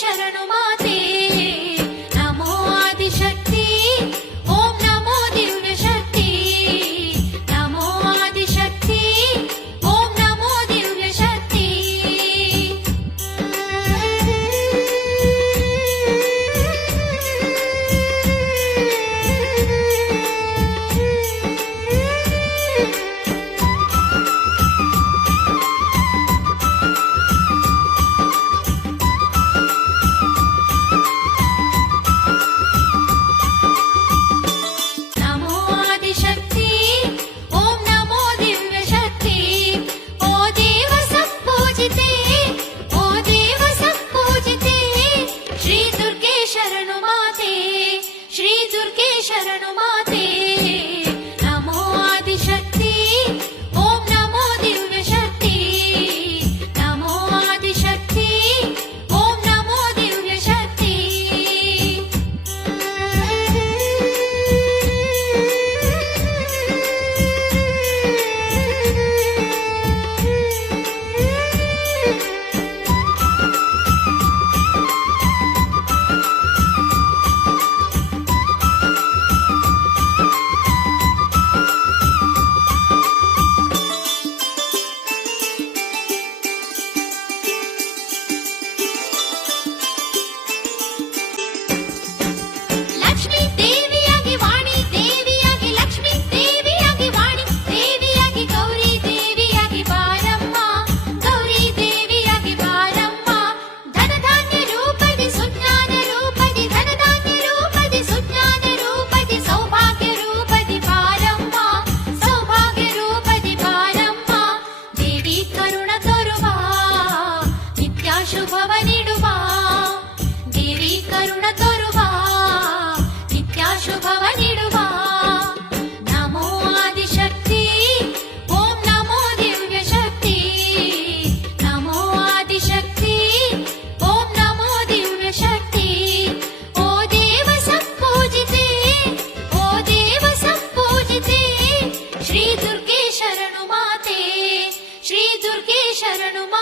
ಶರಣು పూజితే ఓ దేవ సంపూజితే శ్రీ దుర్గే శరణు మాతే శ్రీ దుర్గే శరణు మాతే. शुभव निरुशुभवीडुबा नमो आदिशक्ति ॐ दिव्य शक्ति नमो आदिशक्ति ॐ नमो दिव्य शक्ति ओ देव सम्पूजिते ओ देव सम्पूजिते श्री दुर्गे शरणु माते श्री दुर्गे शरणु मा